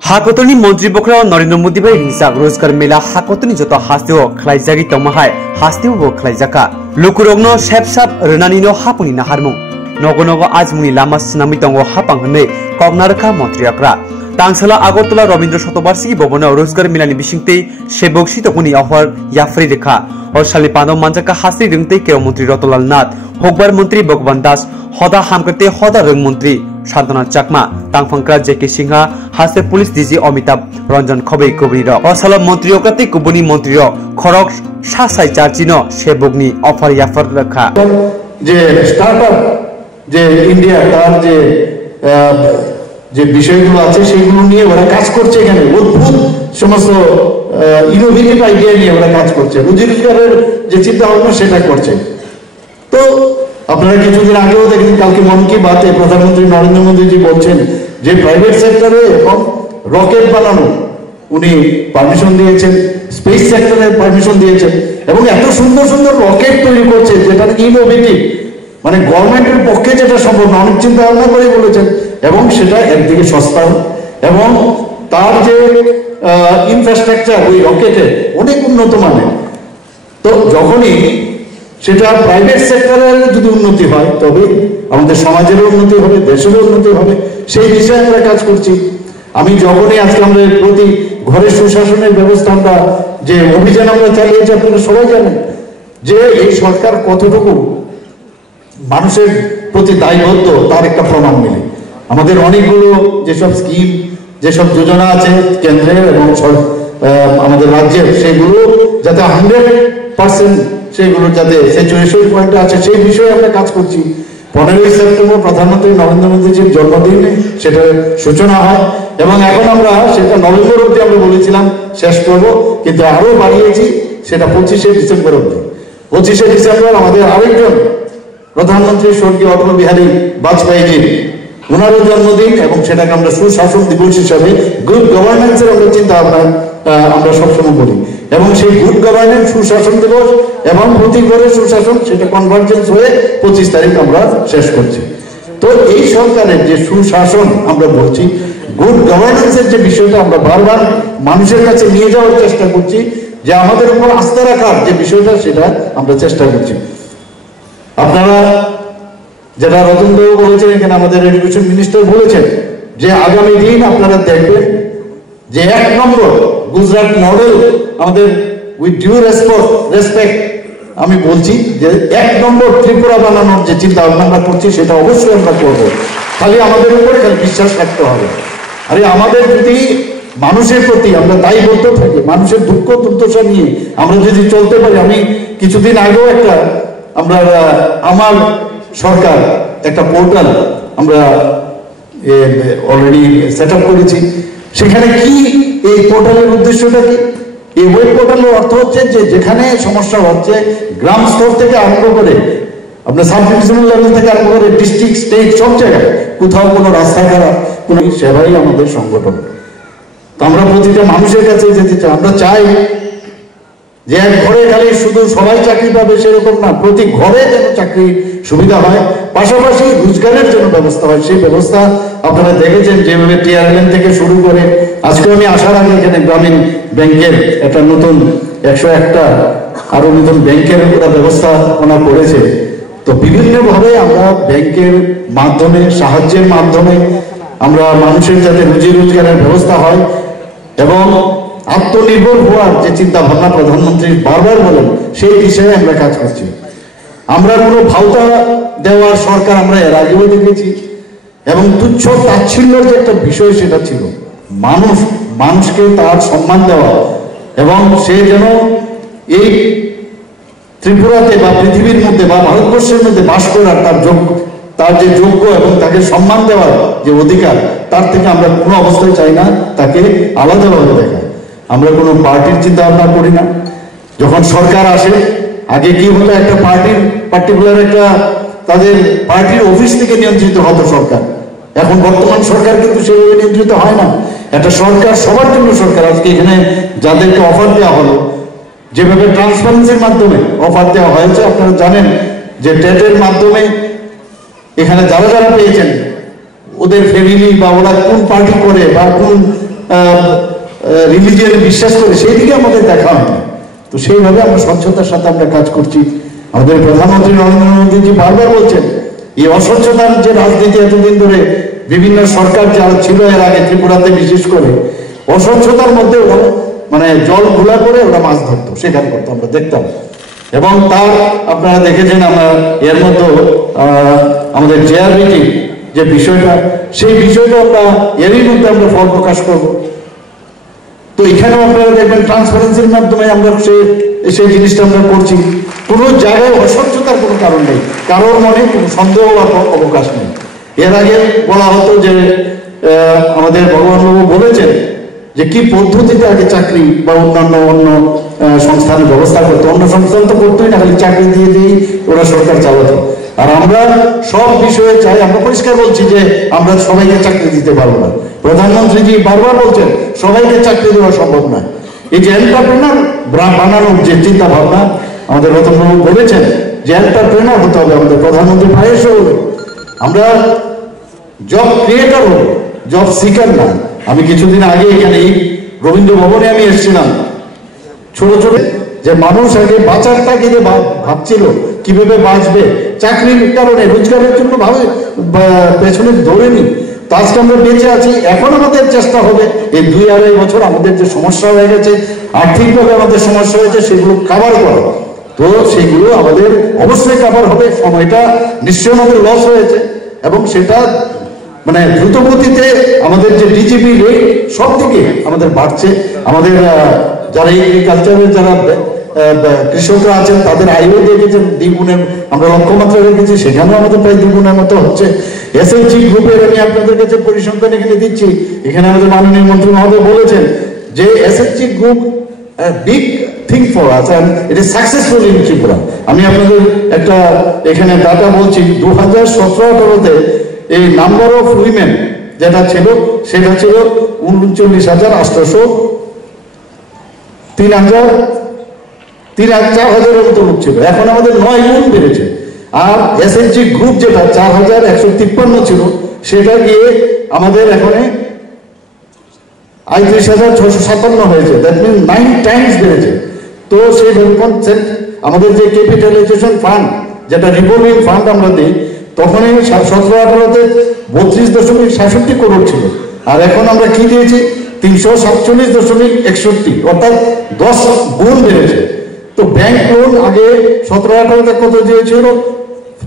हाकतनी मंत्री बखरा नरेंद्र मोदी भाई रिंसाक रोजगार मेला हाकतनी जत हास्तिओ खलाइजागि तमाहाय हास्तिओ खलाइजाका लुकुरगनो सेबसाब रनानिनो हापुनि नाहारमुं नगो नगो आजमुनि लामा सिनामि तंगो हापां हनै कगनारका मंत्री अक्रा तांसला आगरतला रवींद्र शतबार्षिकी भवन रोजगार मेलानि बिसिंगते सेबोक्सि तकुनि अफर याफ्रि रेखा और सालनि पानो मानजाका हास्ति रिंगते केर मंत्री रतनलाल नाथ हकबार मंत्री भगवान दास हदा हामकते हदा रंग मंत्री शांतना चाकमा तांफंक्रा जेके सिंहा हास्ते पुलिस डीजी अमिताभ रंजन खबै कुबरी असला मंत्री अकते कुबुनी मंत्री खरक सासाय चार्चिनो सेबोगनी अफर याफर रखा जे स्टार्टअप जे इंडिया तार যে বিষয়গুলো আছে সেগুলো নিয়ে ওরা কাজ করছে এখানে অদ্ভুত সমস্ত ইনোভেটিভ আইডিয়া নিয়ে ওরা কাজ করছে রুজি রোজগারের যে চিন্তা ভাবনা সেটা করছে তো আপনারা কিছুদিন আগেও দেখেছেন কালকে মন কি বাতে প্রধানমন্ত্রী নরেন্দ্র মোদীজি বলছেন যে প্রাইভেট সেক্টরে এখন রকেট বানানো উনি পারমিশন দিয়েছেন স্পেস সেক্টরে পারমিশন দিয়েছেন এবং এত সুন্দর সুন্দর রকেট তৈরি করছে যেটা ইনোভেটিভ মানে গভর্নমেন্টের পক্ষে যেটা সম্ভব না অনেক চিন্তা ভাবনা করে বলেছেন এবং সেটা একদিকে সস্তা এবং তার যে ইনফ্রাস্ট্রাকচার ওই রকেটে অনেক উন্নত মানের তো যখনই সেটা প্রাইভেট সেক্টরের যদি উন্নতি হয় তবে আমাদের সমাজেরও উন্নতি হবে দেশেরও উন্নতি হবে সেই বিষয়ে আমরা কাজ করছি আমি যখনই আজকে আমরা প্রতি ঘরে সুশাসনের ব্যবস্থা আমরা যে অভিযান আমরা চালিয়েছি আপনারা সবাই জানেন যে এই সরকার কতটুকু মানুষের প্রতি দায়বদ্ধ তার একটা প্রমাণ মিলে আমাদের অনেকগুলো যেসব স্কিম যেসব যোজনা আছে কেন্দ্রের এবং আমাদের রাজ্যের সেগুলো যাতে 100% সেগুলো যাতে স্যাচুরেশন পয়েন্টে আছে সেই বিষয়ে আমরা কাজ করছি 15 সেপ্টেম্বর প্রধানমন্ত্রী নরেন্দ্র মোদীজির জন্মদিনে সেটা সূচনা হয় এবং এখন আমরা সেটা নভেম্বর অবধি আমরা বলেছিলাম শেষ করব কিন্তু আরো বাড়িয়েছি সেটা 25 ডিসেম্বর অবধি 25 ডিসেম্বর আমাদের আরেকজন প্রধানমন্ত্রী স্বর্গীয় অটল বিহারী বাজপেয়ীজির ওনারও জন্মদিন এবং সেটাকে আমরা সুশাসন দিবস হিসাবে গুড গভর্নেন্সের আমরা চিন্তা ভাবনা আমরা সবসময় বলি এবং সেই গুড গভর্নেন্স সুশাসন দিবস এবং প্রতি ঘরে সুশাসন সেটা কনভার্জেন্স হয়ে 25 তারিখ আমরা শেষ করছি তো এই সরকারের যে সুশাসন আমরা বলছি গুড গভর্নেন্সের যে বিষয়টা আমরা বারবার মানুষের কাছে নিয়ে যাওয়ার চেষ্টা করছি যে আমাদের উপর আস্থা রাখার যে বিষয়টা সেটা আমরা চেষ্টা করছি আপনারা যেটা রতনবাবু বলেছেন এখানে আমাদের এডুকেশন মিনিস্টার বলেছেন যে আগামী দিন আপনারা দেখবেন যে 1 নম্বর গুজরাট মডেল আমাদের উইথ ডিউ রেসপেক্ট আমি বলছি যে 1 নম্বর ত্রিপুরা বানানোর যে চিন্তা ভাবনা আমরা করছি সেটা অবশ্যই আমরা করবো খালি আমাদের উপর খালি বিশ্বাস রাখতে হবে আরে আমাদের যদি মানুষের প্রতি আমরা দায়বদ্ধ থাকি মানুষের দুঃখ দুর্দশা নিয়ে আমরা যদি চলতে পারি আমি কিছুদিন আগেও একটা আমরা আমার সরকার একটা পোর্টাল আমরা অলরেডি সেট আপ করেছি সেখানে কি এই পোর্টালের উদ্দেশ্যটা কি এই ওয়েব পোর্টালের অর্থ হচ্ছে যে যেখানে সমস্যা হচ্ছে গ্রাম স্তর থেকে আরম্ভ করে আপনার সাব ডিভিশনাল লেভেল থেকে আরম্ভ করে ডিস্ট্রিক্ট স্টেট সব জায়গায় কোথাও কোনো রাস্তা খারাপ কোনো সেবাই আমাদের সংগঠন তো আমরা প্রতিটা মানুষের কাছে যেতে চাই আমরা চাই যে এক ঘরে খালি শুধু সবাই চাকরি পাবে সেরকম না প্রতি ঘরে যেন চাকরি সুবিধা হয় পাশাপাশি রোজগারের জন্য ব্যবস্থা হয় সেই ব্যবস্থা আপনারা দেখেছেন যেভাবে টিআরএলএম থেকে শুরু করে আজকে আমি আসার আগে এখানে গ্রামীণ ব্যাংকের একটা নতুন 101টা আরো নতুন ব্যাংকের ওরা ব্যবস্থাপনা করেছে তো বিভিন্নভাবে আমরা ব্যাংকের মাধ্যমে সাহায্যের মাধ্যমে আমরা মানুষের যাতে রুজি রোজগারের ব্যবস্থা হয় এবং আত্মনির্ভর হওয়ার যে চিন্তা ভাবনা প্রধানমন্ত্রী বারবার বলেন সেই বিষয়ে আমরা কাজ করছি আমরা কোনো ভাওতা দেওয়ার সরকার আমরা এর আগেও দেখেছি এবং তুচ্ছ তাচ্ছিল্যের যে একটা বিষয় সেটা ছিল মানুষকে তার সম্মান দেওয়া এবং সে যেন এই ত্রিপুরাতে বা পৃথিবীর মধ্যে বা ভারতবর্ষের মধ্যে বাস করার তার যে যোগ্য এবং তাকে সম্মান দেওয়ার যে অধিকার তার থেকে আমরা কোনো অবস্থায় চাই না তাকে আলাদাভাবে দেখা আমরা কোনো পার্টির চিন্তা ভাবনা করি না যখন সরকার আসে আগে কি হতো একটা পার্টির পার্টিকুলার একটা তাদের পার্টির অফিস থেকে নিয়ন্ত্রিত হতো সরকার এখন বর্তমান সরকার কিন্তু সেভাবে নিয়ন্ত্রিত হয় না একটা সরকার সবার জন্য সরকার আজকে এখানে যাদেরকে অফার দেওয়া হলো যেভাবে ট্রান্সপারেন্সির মাধ্যমে অফার দেওয়া হয়েছে আপনারা জানেন যে টেটের মাধ্যমে এখানে যারা যারা পেয়েছেন ওদের ফ্যামিলি বা ওরা কোন পার্টি করে বা কোন রিলিজিয়নে বিশ্বাস করে, সেই দিকে আমাদের দেখা হয় না। তো সেইভাবে আমরা স্বচ্ছতার সাথে আমরা কাজ করছি। আমাদের প্রধানমন্ত্রী নরেন্দ্র মোদীজি বারবার বলছেন এই অস্বচ্ছতার যে রাজনীতি এতদিন ধরে বিভিন্ন সরকার যারা ছিল এর আগে, ত্রিপুরাতে বিশেষ করে অস্বচ্ছতার মধ্যে মানে জল ঘোলা করে ওরা মাছ ধরতো, সেখান করতো, আমরা দেখতাম। এবং তার আপনারা দেখেছেন আমরা এর মধ্যে আমাদের জেআরবিটি যে বিষয়টা, সেই বিষয়টা আমরা এরই মধ্যে আমরা ফল প্রকাশ করব। তো এখানেও আপনারা দেখবেন ট্রান্সপারেন্সির মাধ্যমে আমরা সেই জিনিসটা আমরা করছি। কোনো জায়গায় অস্বচ্ছতার কোনো কারণ নেই, কারোর মনে কোনো সন্দেহ বা অবকাশ নেই। এর আগে বলা হতো যে আমাদের ভগবানবাবু বলেছেন যে কি পদ্ধতিতে আগে চাকরি বা অন্য সংস্থানের ব্যবস্থা করতো। অন্য সংস্থান তো করতোই না, খালি চাকরি দিয়ে দিয়েই ওরা সরকার চালাতো। আর আমরা সব বিষয়ে চাই, আমরা পরিষ্কার বলছি যে আমরা সবাইকে চাকরি দিতে পারবো না। প্রধানমন্ত্রীজি বারবার বলছেন সবাইকে চাকরি দেওয়া সম্ভব নয়। এই যে এন্টারপ্রেনার বানানোর যে চিন্তা ভাবনা, আমাদের রতনবাবু বলেছেন যে এন্টারপ্রেনার হতে হবে আমাদের, প্রধানমন্ত্রী প্রায়শই বলে আমরা জব ক্রিয়েটর হবো, জব সিকার না। আমি কিছুদিন আগে এখানে রবীন্দ্র ভবনে আমি এসেছিলাম, ছোট ছোট যে মানুষ আগে বাঁচার তাগিদে ভাবছিল কিভাবে বাঁচবে, চাকরির কারণে রোজগারের জন্য ভাবে পেছনে ধরেনি। তো আজকে আমরা বেঁচে আছি। এখন আমাদের চেষ্টা হবে এই 2-2.5 বছর আমাদের যে সমস্যা হয়ে গেছে, আর্থিকভাবে আমাদের সমস্যা হয়েছে, সেগুলো কাভার করা। তো সেগুলো আমাদের অবশ্যই কাভার হবে। সময়টা নিশ্চয়ই আমাদের লস হয়েছে এবং সেটা মানে দ্রুত গতিতে আমাদের যে ডিজিপি রেট সব থেকে আমাদের বাড়ছে। আমাদের যারা এগ্রিকালচারের যারা কৃষকরা আছেন তাদের আয়ও দেখেছেন দ্বিগুণের আমরা লক্ষ্যমাত্রা রেখেছি, সেখানেও আমাদের প্রায় দ্বিগুণের মতো হচ্ছে। এসএইচজি গ্রুপের আমি আপনাদের কাছে পরিসংখ্যান এখানে দিচ্ছি। এখানে আমাদের মাননীয় মন্ত্রী মহোদয় বলেছেন যে SHG group big thing for us and it is successful in Tripura. আমি আপনাদের একটা এখানে ডাটা বলছি, 2017-18-তে এই নাম্বার অফ উইমেন যেটা ছিল সেটা ছিল 39,800, 3,000-4,000-এর মতো লোক ছিল। এখন আমাদের 9 গুণ বেড়েছে। আর এসএইচজি গ্রুপ যেটা 4,153 ছিল সেটা গিয়ে আমাদের এখানে 35,657 হয়েছে। দ্যাট মিন 9 টাইমস বেড়েছে। তো সেই আমাদের যে ক্যাপিটালাইজেশন ফান্ড যেটা রিভলভিং ফান্ড আমরা দিই, তখন 17-18-তে 32.67 করোড় ছিল। আর এখন আমরা কি দিয়েছি 347.61, অর্থাৎ 10 গুণ বেড়েছে। তো ব্যাংক লোন আগে 17-18-তে কত দিয়েছিল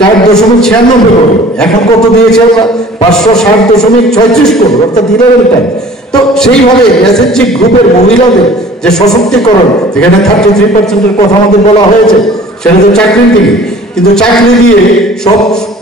4.96 করোড়, এখন কত দিয়েছে আমরা 560.36 করোড়, অর্থাৎ 11 টাইম। তো সেইভাবে এসএইচজি গ্রুপের মহিলাদের যে সশক্তিকরণ, যেখানে 33%-এর কথা আমাদের বলা হয়েছে, সেটা তো চাকরির দিকে। কিন্তু চাকরি দিয়ে সব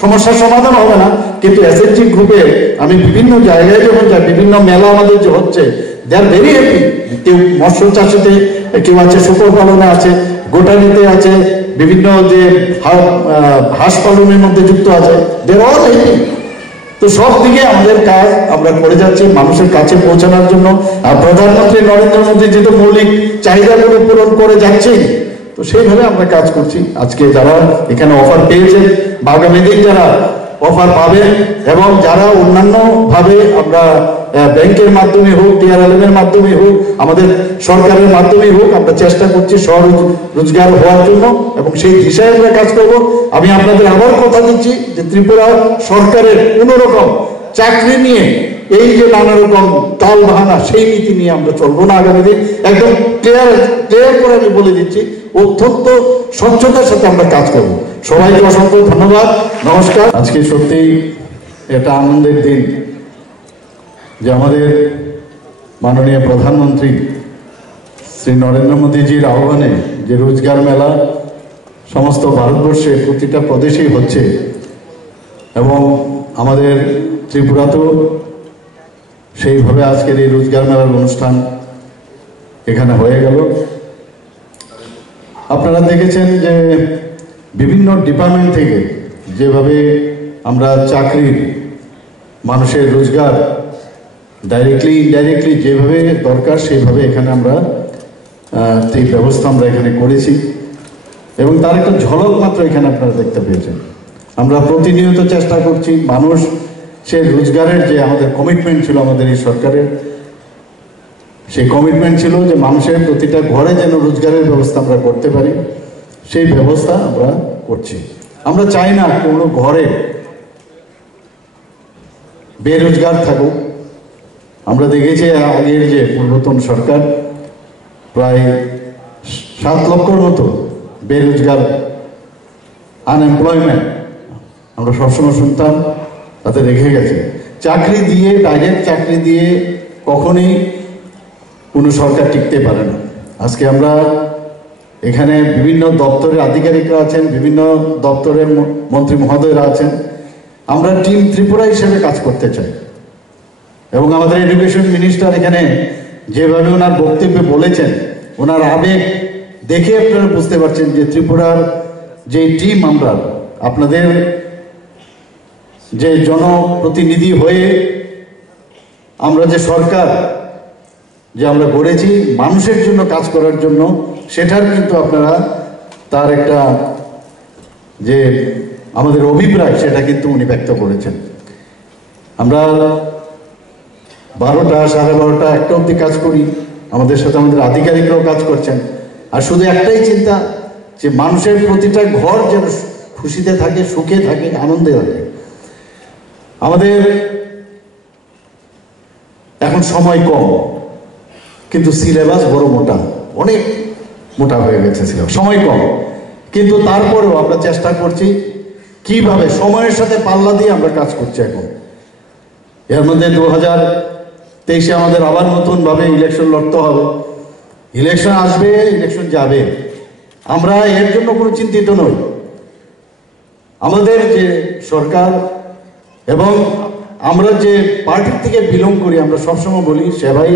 সমস্যার সমাধান হবে না। কিন্তু এসএইচজি গ্রুপে আমি বিভিন্ন জায়গায় যখন যাই, বিভিন্ন মেলা আমাদের যে হচ্ছে, দে আর ভেরি হ্যাপি। কেউ মৎস্য চাষেতে, কেউ আছে শুকর পালনে আছে, গোটানিতে আছে, বিভিন্ন যে হাঁস পালনের মধ্যে যুক্ত আছে, দে আর অল হ্যাপি। তো সব দিকে আমাদের কাজ আমরা করে যাচ্ছি মানুষের কাছে পৌঁছানোর জন্য। আর প্রধানমন্ত্রী নরেন্দ্র মোদী যেহেতু মৌলিক চাহিদাগুলো পূরণ করে যাচ্ছেন, তো সেইভাবে আমরা কাজ করছি। আজকে যারা এখানে অফার পেয়েছেন বা আগামী দিন যারা অফার পাবেন, এবং যারা অন্যান্য ভাবে আমরা ব্যাংকের মাধ্যমে হোক, টিআরএলএম-এর মাধ্যমে হোক, আমাদের সরকারের মাধ্যমে হোক, আমরা চেষ্টা করছি স্বরোজগার হওয়ার জন্য, এবং সেই দিশায় আমরা কাজ করব। আমি আপনাদের আবার কথা দিচ্ছি যে ত্রিপুরা সরকারের কোনো রকম চাকরি নিয়ে এই যে নানা রকম তাল বাহানা, সেই নীতি নিয়ে আমরা চলবো না আগামী দিন। একদম ক্লিয়ার করে আমি বলে দিচ্ছি, অত্যন্ত স্বচ্ছতার সাথে আমরা কাজ করব। সবাইকে অসংখ্য ধন্যবাদ, নমস্কার। আজকে সত্যিই এটা আনন্দের দিন যে আমাদের মাননীয় প্রধানমন্ত্রী শ্রী নরেন্দ্র মোদীজির আহ্বানে যে রোজগার মেলা সমস্ত ভারতবর্ষে প্রতিটা প্রদেশেই হচ্ছে, এবং আমাদের ত্রিপুরাতেও সেইভাবে আজকের এই রোজগার মেলার অনুষ্ঠান এখানে হয়ে গেল। আপনারা দেখেছেন যে বিভিন্ন ডিপার্টমেন্ট থেকে যেভাবে আমরা চাকরির, মানুষের রোজগার ডাইরেক্টলি ইনডাইরেক্টলি যেভাবে দরকার সেইভাবে এখানে আমরা এই ব্যবস্থা আমরা এখানে করেছি, এবং তার একটা ঝলক মাত্র এখানে আপনারা দেখতে পেয়েছেন। আমরা প্রতিনিয়ত চেষ্টা করছি মানুষ সে রোজগারের যে আমাদের কমিটমেন্ট ছিল আমাদের এই সরকারের, সেই কমিটমেন্ট ছিল যে মানুষের প্রতিটা ঘরে যেন রোজগারের ব্যবস্থা আমরা করতে পারি, সেই ব্যবস্থা আমরা করছি। আমরা চাই না কোনো ঘরে বেরোজগার থাকুক। আমরা দেখেছি আগের যে পূর্বতন সরকার প্রায় 7 লক্ষর মতো বেরোজগার, আনএমপ্লয়মেন্ট আমরা সবসময় শুনতাম, তাতে রেখে গেছে। চাকরি দিয়ে, ডাইরেক্ট চাকরি দিয়ে কখনোই কোনো সরকার টিকতে পারে না। আজকে আমরা এখানে বিভিন্ন দপ্তরের আধিকারিকরা আছেন, বিভিন্ন দপ্তরের মন্ত্রী মহোদয়রা আছেন। আমরা টিম ত্রিপুরা হিসেবে কাজ করতে চাই এবং আমাদের এডুকেশন মিনিস্টার এখানে যেভাবে ওনার বক্তব্যে বলেছেন, ওনার আবেগ দেখে আপনারা বুঝতে পারছেন যে ত্রিপুরার যে টিম, আমরা আপনাদের যে জনপ্রতিনিধি হয়ে আমরা যে সরকার যে আমরা গড়েছি মানুষের জন্য কাজ করার জন্য, সেটার কিন্তু আপনারা তার একটা যে আমাদের অভিপ্রায় সেটা কিন্তু উনি ব্যক্ত করেছেন। আমরা 12টা, 12:30, 1টা অবধি কাজ করি, আমাদের সাথে আমাদের আধিকারিকরাও কাজ করছেন। আর শুধু একটাই চিন্তা যে মানুষের প্রতিটা ঘর যেন খুশিতে থাকে, সুখে থাকে, আনন্দে থাকে। আমাদের এখন সময় কম, কিন্তু সিলেবাস বড় মোটা, অনেক মোটা হয়ে গেছে সিলেবাস, সময় কম, কিন্তু তারপরেও আমরা চেষ্টা করছি কিভাবে সময়ের সাথে পাল্লা দিয়ে আমরা কাজ করছি। এখন এর মধ্যে 2023-এ আমাদের আবার নতুনভাবে ইলেকশন লড়তে হবে। ইলেকশন আসবে, ইলেকশন যাবে, আমরা এর জন্য কোনো চিন্তিত নই। আমাদের যে সরকার এবং আমরা যে পার্টির থেকে বিলং করি, আমরা সবসময় বলি সেবাই